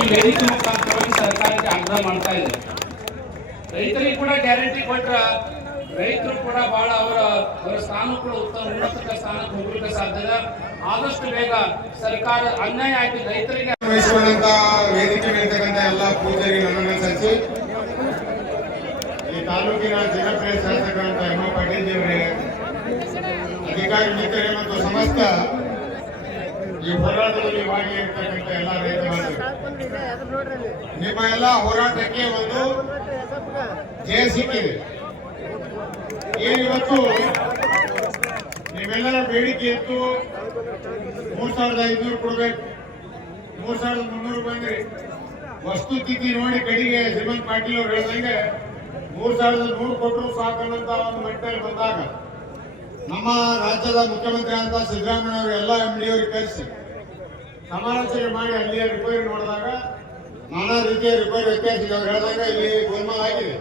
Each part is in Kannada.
ಈ ವೇದಿಕೆ ಮುಖಾಂತರವಾಗಿ ಸರ್ಕಾರಕ್ಕೆ ಆಗ್ರಹ ಮಾಡ್ತಾ ಇದೆ. ರೈತರಿಗೆ ಕೂಡ ಗ್ಯಾರಂಟಿ ಕೊಟ್ರ ರೈತರು ಕೂಡ ಬಹಳ ಅವರ ಸ್ಥಾನ ಕೂಡ ಉನ್ನತ ಸ್ಥಾನಕ್ಕೆ ಹೋಗ್ಲಿಕ್ಕೆ ಸಾಧ್ಯದ. ಆದಷ್ಟು ಬೇಗ ಸರ್ಕಾರ ಅನ್ಯಾಯ ಆಯ್ತು ರೈತರಿಗೆ ವೇದಿಕೆ ಮೇಲ್ತಕ್ಕಂಥ ಎಲ್ಲ ಪೂಜೆಗೆ ನನ್ನನ್ನು ಸಲ್ಲಿಸಿ ಈ ತಾಲೂಕಿನ ಜನಪ್ರಿಯ ಶಾಸಕರಂತ ಎಂ ಪಾಟೀಲ್ ದೇವರೇ, ಅಧಿಕಾರಿ ಮಿತ್ರರೇ ಮತ್ತು ಸಮಸ್ತ ಈ ಹೋರಾಟದಲ್ಲಿ ಭಾಗಿಯಾಗಿರ್ತಕ್ಕಂಥ ಎಲ್ಲ ರೈತ ಬಾಂಧವರು, ನಿಮ್ಮ ಎಲ್ಲ ಹೋರಾಟಕ್ಕೆ ಒಂದು ಜಯ ಸಿಕ್ಕಿದೆ. ಏನಿವತ್ತು ನಿಮ್ಮೆಲ್ಲರ ಬೇಡಿಕೆ ಇತ್ತು 3500 ಕೊಡ್ಬೇಕು, 3300 ಬಂದ್ರಿ. ವಸ್ತುಸ್ಥಿತಿ ನೋಡಿ ಕಡೆಗೆ ಶ್ರೀಮಂತ್ ಪಾಟೀಲ್ ಅವರು ಹೇಳಿದಂಗೆ 3100 ಕೊಟ್ಟರು ಸಾಕನ್ನಂತ ಒಂದು ಮಟ್ಟದಲ್ಲಿ ಬಂದಾಗ ನಮ್ಮ ರಾಜ್ಯದ ಮುಖ್ಯಮಂತ್ರಿ ಅಂತ ಸಿದ್ದರಾಮಯ್ಯ ಎಲ್ಲ MD ಅವರಿಗೆ ಕರೆಸಿ ಸಮಾಲೋಚನೆ ಮಾಡಿ ಅಲ್ಲಿಯ ರಿಪೇರಿ ನೋಡಿದಾಗ ನಾನಾ ರೀತಿಯ ರಿಪೇರಿ ವ್ಯತ್ಯಾಸ ಅವ್ರು ಹೇಳಿದಾಗ ಇಲ್ಲಿ ಗೋಲ್ಮಾಲ್ ಆಗಿದೆ.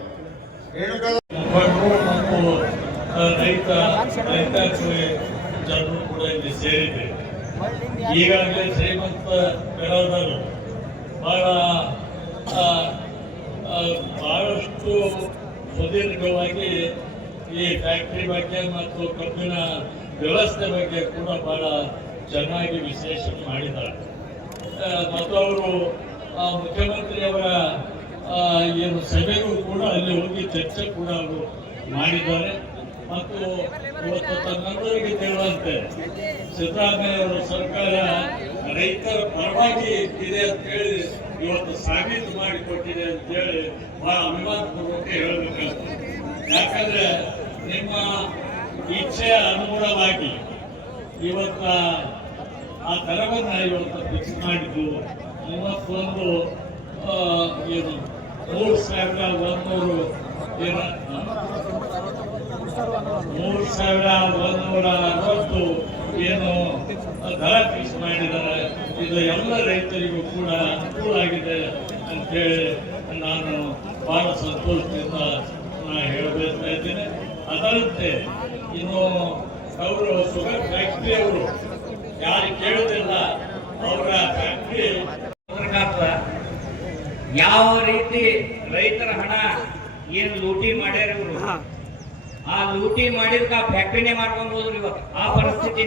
ಮತ್ತು ರೈತಾಪಿ ಜನರು ಕೂಡ ಇಲ್ಲಿ ಸೇರಿದೆ. ಈಗಾಗಲೇ ಶ್ರೀಮಂತ ಬೆಳಗಾದರು ಬಹಳಷ್ಟು ಸುದೀರ್ಘವಾಗಿ ಈ ಫ್ಯಾಕ್ಟರಿ ಬಗ್ಗೆ ಮತ್ತು ಕಬ್ಬಿನ ವ್ಯವಸ್ಥೆ ಬಗ್ಗೆ ಕೂಡ ಬಹಳ ಚೆನ್ನಾಗಿ ವಿಶ್ಲೇಷಣೆ ಮಾಡಿದ್ದಾರೆ. ಮತ್ತು ಅವರು ಮುಖ್ಯಮಂತ್ರಿಯವರ ಏನು ಸಭೆಗೂ ಕೂಡ ಅಲ್ಲಿ ಹೋಗಿ ಚರ್ಚೆ ಕೂಡ ಅವರು ಮಾಡಿದ್ದಾರೆ. ಮತ್ತು ಇವತ್ತು ತನ್ನವರಿಗೆ ತಿಳಿದಂತೆ ಸಿದ್ದರಾಮಯ್ಯವರ ಸರ್ಕಾರ ರೈತರ ಪರವಾಗಿ ಇದೆ ಅಂತ ಹೇಳಿ ಇವತ್ತು ಸಾಬೀತು ಮಾಡಿಕೊಟ್ಟಿದೆ ಅಂತ ಹೇಳಿ ಬಹಳ ಅಭಿಮಾನಪೂರ್ವಕ ಹೇಳಬೇಕಾಗ್ತದೆ. ಯಾಕಂದ್ರೆ ನಿಮ್ಮ ಇಚ್ಛೆಯ ಅನುಗುಣವಾಗಿ ಇವತ್ತ ಆ ದರವನ್ನು ಇವತ್ತು ಫಿಕ್ಸ್ ಮಾಡಿದ್ದು 31 ಏನು 3160 ಏನು ದರ ಫಿಕ್ಸ್ ಮಾಡಿದ್ದಾರೆ. ಇದು ಎಲ್ಲ ರೈತರಿಗೂ ಕೂಡ ಅನುಕೂಲ ಆಗಿದೆ ಅಂತೇಳಿ ನಾನು ಬಹಳ ಸಂತೋಷದಿಂದ ಹೇಳಬೇಕು ಇದ್ದೀನಿ. ಅದರಂತೆ ಇನ್ನು ಅವರು ಶುಗರ್ ಫ್ಯಾಕ್ಟ್ರಿ ಅವರು ಯಾರು ಕೇಳುವುದಿಲ್ಲ, ಅವರ ಫ್ಯಾಕ್ಟ್ರಿ ಯಾವ ರೀತಿ ರೈತರ ಹಣ ಏನು ಲೂಟಿ ಮಾಡ್ಯಾರ ಇವರು, ಆ ಲೂಟಿ ಮಾಡಿದ್ಕ ಫ್ಯಾಕ್ಟ್ರಿನೇ ಮಾಡ್ಕೊಂಡು ಹೋದ್ರು. ಇವತ್ತು ಆ ಪರಿಸ್ಥಿತಿ